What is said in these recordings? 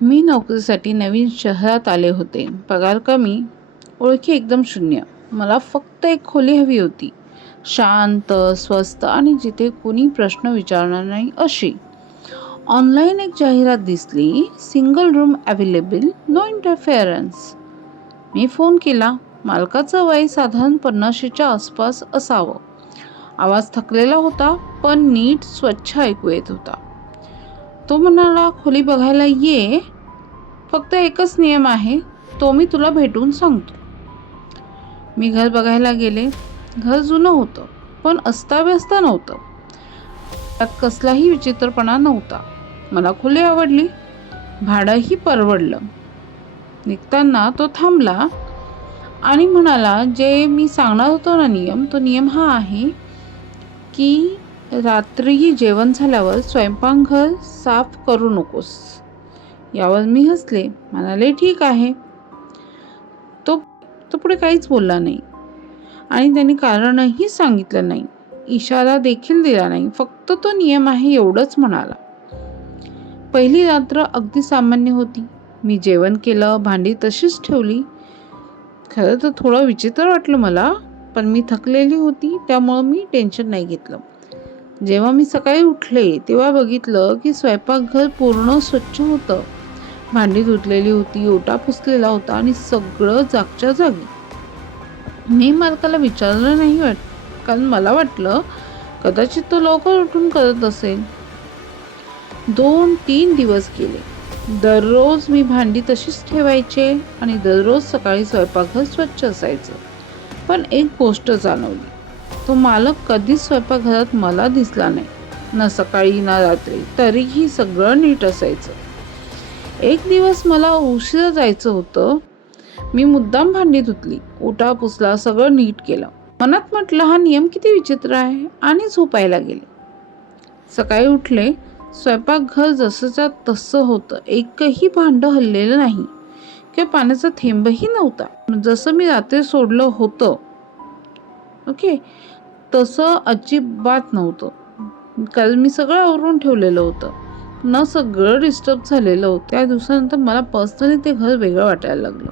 मी नोकरीसाठी नवीन शहरात आले होते. पगार कमी, ओळखी एकदम शून्य. मला फक्त एक खोली हवी होती. शांत, स्वस्त आणि जिथे कुणी प्रश्न विचारणार नाही अशी. ऑनलाईन एक जाहिरात दिसली, single room available, no interference. मी फोन केला. मालकाचं वय साधारण 50च्या आसपास असावं. आवाज थकलेला होता, पण नीट स्वच्छ ऐकू येत होता. तो म्हणाला, खोली बघायला ये, फक्त एकच नियम आहे, तो मी तुला भेटून सांगतो. मी घर बघायला गेले. घर जुनं होतं, पण अस्ताव्यस्त नव्हतं. त्यात कसलाही विचित्रपणा नव्हता. मला खोली आवडली, भाडंही परवडलं. निघताना तो थांबला आणि म्हणाला, जे मी सांगणार होतो ना नियम, तो नियम हा आहे की रात्री जेवण झाल्यावर स्वयंपाकघर साफ करू नकोस. यावर मी हसले, म्हणाले ठीक आहे. तो पुढे काहीच बोलला नाही आणि त्याने कारणही सांगितलं नाही, इशारा देखील दिला नाही. फक्त तो नियम आहे एवढंच म्हणाला. पहिली रात्र अगदी सामान्य होती. मी जेवण केलं, भांडी तशीच ठेवली. खरं तर थोडं विचित्र वाटलं मला, पण मी थकलेली होती त्यामुळं मी टेन्शन नाही घेतलं. जेव्हा मी सकाळी उठले तेव्हा बघितलं की स्वयंपाकघर पूर्ण स्वच्छ होतं. भांडी धुतलेली होती, ओटा पुसलेला होता आणि सगळं जागच्या जागी. मी मालकाला विचारलं नाही, कारण मला वाटलं कदाचित तो लवकर उठून करत असेल. 2-3 दिवस गेले. दररोज मी भांडी तशीच ठेवायचे आणि दररोज सकाळी स्वयंपाकघर स्वच्छ असायचं. पण एक गोष्ट जाणवली, तो मालक कधीच स्वयंपाकघरात मला दिसला नाही, ना सकाळी ना रात्री. तरीही सगळं नीट असायचं. एक दिवस मला उशिरा जायचं होतं. मी मुद्दाम भांडी धुतली, ओटा पुसला, सगळं नीट केलं. मनात म्हटलं हा नियम किती विचित्र आहे, आणि झोपायला गेले. सकाळी उठले, स्वयंपाकघर जसंच्या तसं होतं. एकही भांडं हललेलं नाही किंवा पाण्याचा थेंबही नव्हता. जसं मी रात्री सोडलं होतं ओके तसं अजिबात नव्हतं, कारण मी सगळं आवरून ठेवलेलं होतं. न सगळं डिस्टर्ब झालेलं होतं. त्या दिवसानंतर मला पर्सनली ते घर वेगळं वाटायला लागलं.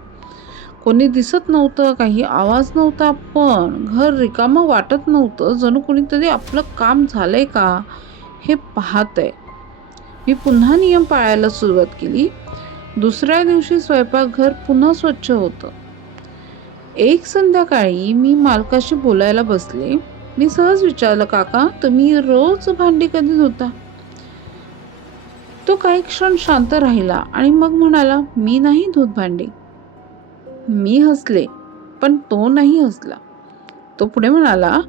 कोणी दिसत नव्हतं, काही आवाज नव्हता, पण घर रिकामं वाटत नव्हतं. जणू कोणीतरी आपलं काम झालंय का हे पाहतंय. मी पुन्हा नियम पाळायला सुरुवात केली. दुसऱ्या दिवशी स्वयंपाकघर पुन्हा स्वच्छ होतं. एक संध्याकाळी मी मालकाशी बोलायला बसले. मी सहज विचारलं, काका तुम्ही रोज भांडी कधी धुता? तो काही क्षण शांत राहिला आणि मग म्हणाला, मी नाही धुत भांडी. मी हसले, पण तो नाही हसला. तो पुढे म्हणाला,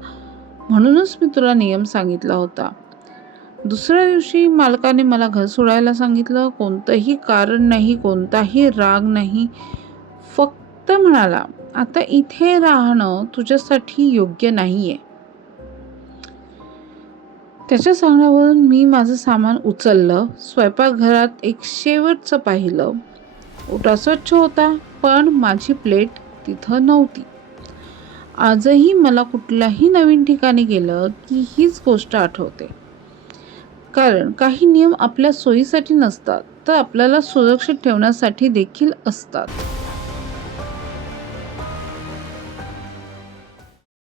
म्हणूनच मी तुला नियम सांगितला होता. दुसऱ्या दिवशी मालकाने मला घर सोडायला सांगितलं. कोणतंही कारण नाही, कोणताही राग नाही. फक्त म्हणाला, आता इथे राहणं तुझ्यासाठी योग्य नाहीये. त्याच्या सांगण्यावरून मी माझं सामान उचललं. स्वयंपाकघरात एक शेवटचं पाहिलं. ओटा स्वच्छ होता, पण माझी प्लेट तिथं नव्हती. आजही मला कुठल्याही नवीन ठिकाणी गेलं की हीच गोष्ट आठवते. कारण काही नियम आपल्या सोयीसाठी नसतात, तर आपल्याला सुरक्षित ठेवण्यासाठी देखील असतात.